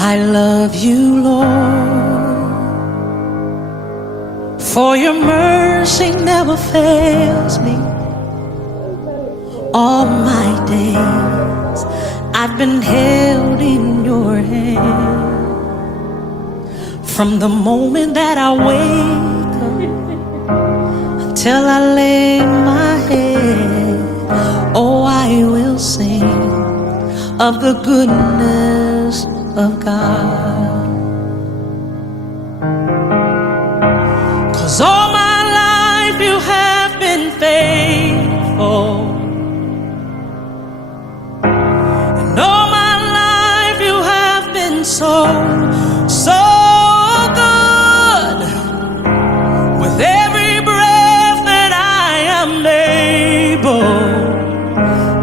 I love you, Lord, for your mercy never fails me. All my days I've been held in your hand. From the moment that I wake up till I lay my head, oh, I will sing of the goodness of God. 'Cause all my life you have been faithful, and all my life you have been so good. With every breath that I am able,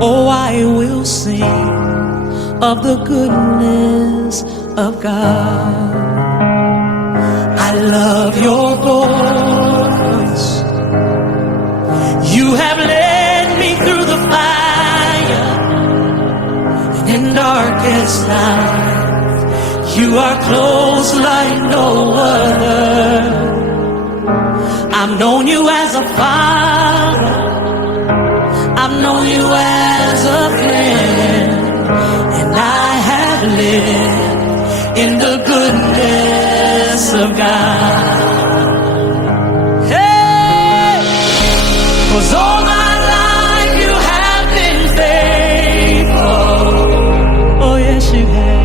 oh, I will sing of the goodness of God. I love your voice. You have led me through the fire, and in darkest night, you are close like no other. I've known you as a father, I've known you as a friend, and I have lived in the goodness of God. Hey, 'cause all my life you have been faithful. Oh yes, you have.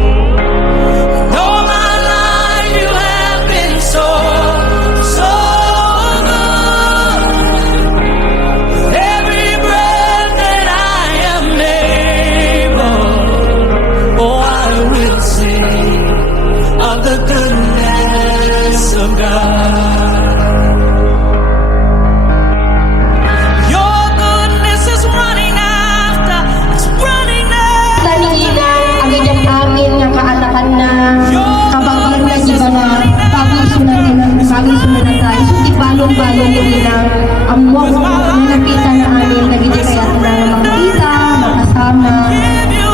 And all my life you have been so good. With every breath that I am able, oh, I will sing of the goodness of God. Your goodness is running after, it's running after. Kanina, ang inyong amin nga kaanakan na kabagin na iba na pagisunan na tayo. So, di balong-balong yung ilang amwang na nakita na amin na gidikayat na makita, makasama,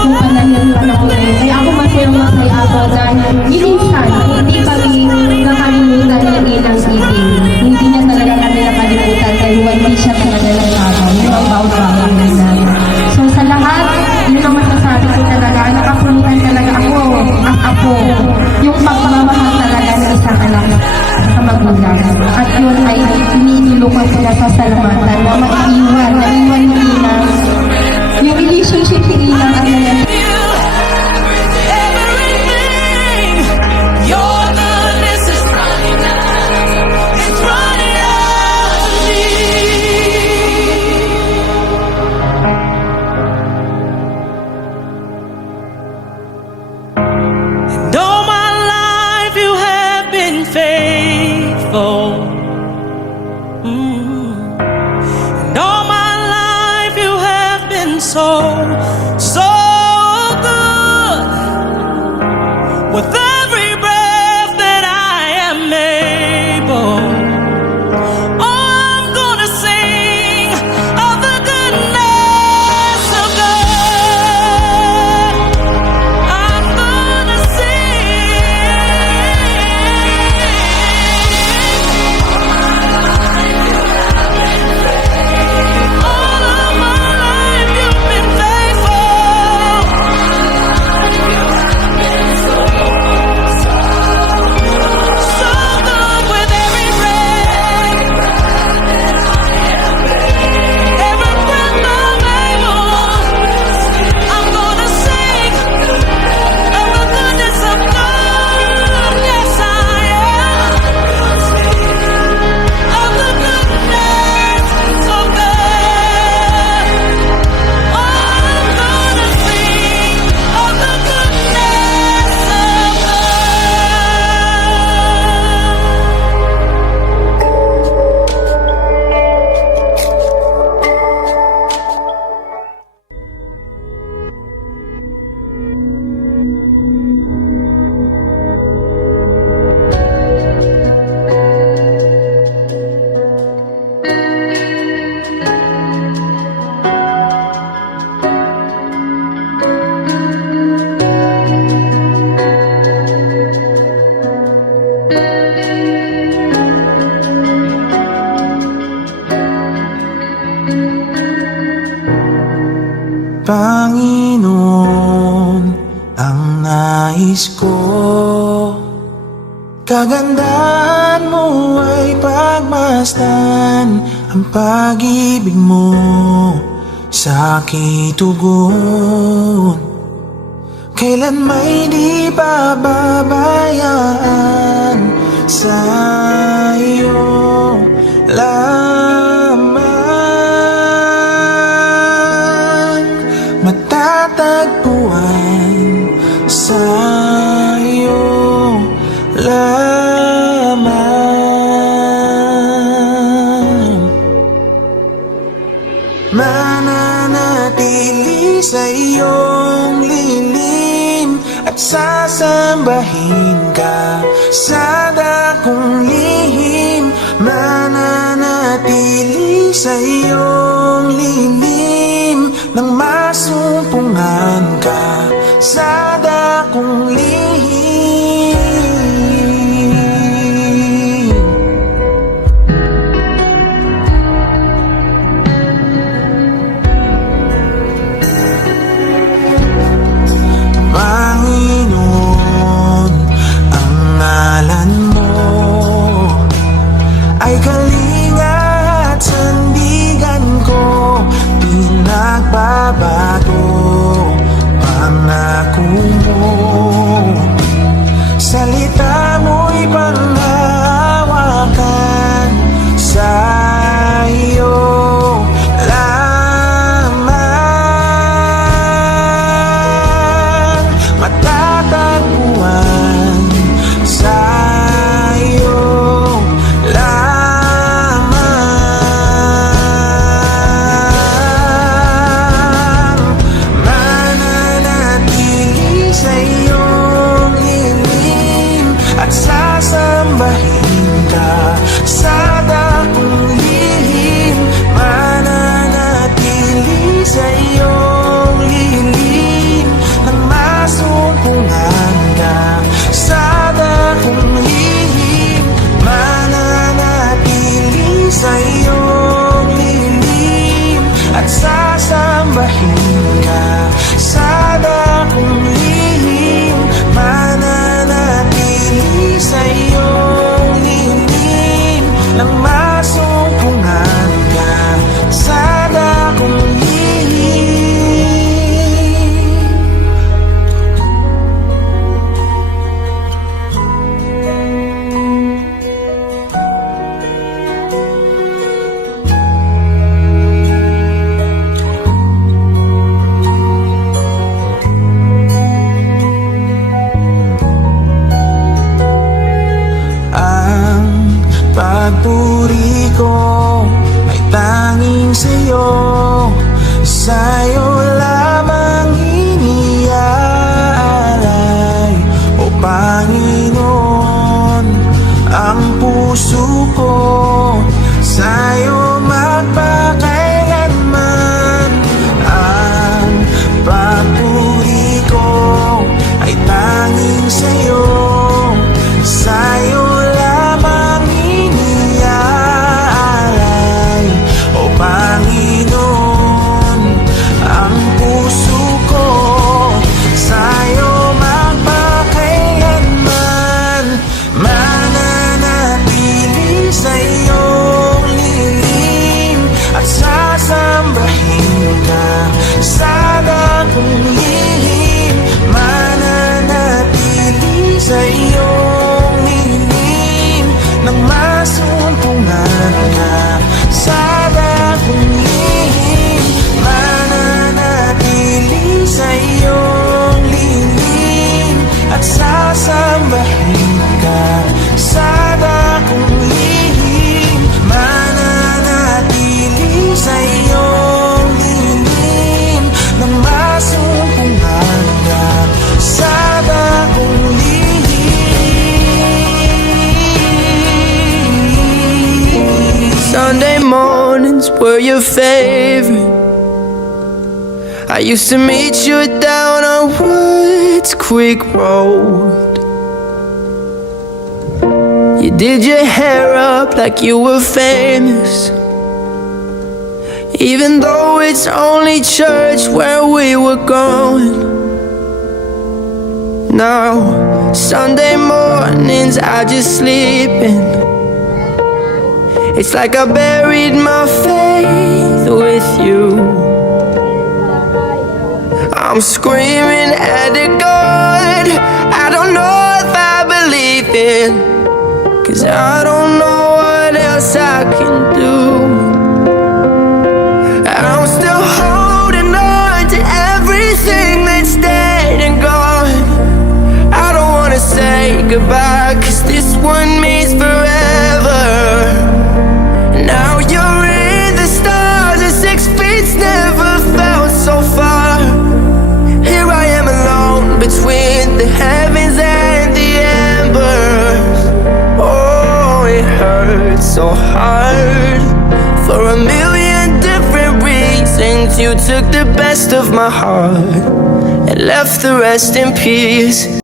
kung panahin pa na ko rin. Kaya ako masaya ako dahil minsan, hindi kami nakalimutan ng ilang meeting. Hindi niya talaga kami nakalimutan dahil hindi siya talaga nagkakaw. Yung ang bawang nila. So sa lahat, yun ang masasabi ko talaga, nakapulitan talaga ako, at ako, yung pagmamahal talaga ng isang anak sa magulang. At yun ay iniilukan ko na sa salamatan na maiiwan yung ilang, yung relationship ni ilang ang nangyayari. Your goodness is running after, it's running after me. And all my life you have been faithful. And all my life you have been so good. With every breath that I am able, oh, I'm gonna sing of the goodness of God. I'm gonna sing. All of my life you've been faithful. nais ko. Kagandahan mo ay pagmasdan, ang pag-ibig mo sa aking tugon. Kailan may di pababayaan, sa iyo lamang matatagpuan, sa iyo lamang mananatili sa iyong lilim at sasambahin ka sa dakong lihim. Mananatili sa iyong lilim nang masumpungan ka sa dakong lihim. Panginoon, ang ngalan mo ay kalinga at sandigan ko. Pinagbabago pangako mo, salita mo'y panghawakan, sa iyo lamang matatagpuan, sa iyo lamang mananatili sa iyong lilim at sasambahin ka sa dakong lihim. Mananatili sa iyong lilim nang masumpungan ka sa dakong lihim. Mananatili sa iyong lilim at sasambahin ka sa dakong lihim. Mananatili sa iyong lilim nang masumpungan ka sa dakong lihim. Ang pagpuri ko ay tanging sa'yo, sa'yo lamang iniaalay. O Panginoon, ang puso ko sa'yo magpakailanman. Ang pagpuri ko ay tanging sa'yo, sa'yo lamang iniaalay. O Panginoon, ang puso ko sa'yo magpakailanman. Mananatili sa iyong lilim at sasambahin ka sa dakong lihim. Mananatili sa iyong lilim nang masumpungan ka sa dakong lihim. Mananatili sa iyong lilim at sasambahin ka sa dakong lihim. Mananatili sa iyong lilim nang masumpungan ka sa dakong lihim. Sunday mornings were your favorite. I used to meet you down on Woods Creek Road. You did your hair up like you were famous, even though it's only church where we were going. now. Sunday mornings I just sleep in. It's like I buried my faith with you. I'm screaming at the God I don't know if I believe in, 'cause I don't know what else I can do. I'm still holding on to everything that's dead and gone. I don't wanna say goodbye, 'cause this one means forever. Now you're in the stars and 6 feet's never felt so far. Here I am alone between the heavens and the embers. Oh, it hurts so hard. For a million different reasons, you took the best of my heart and left the rest in peace.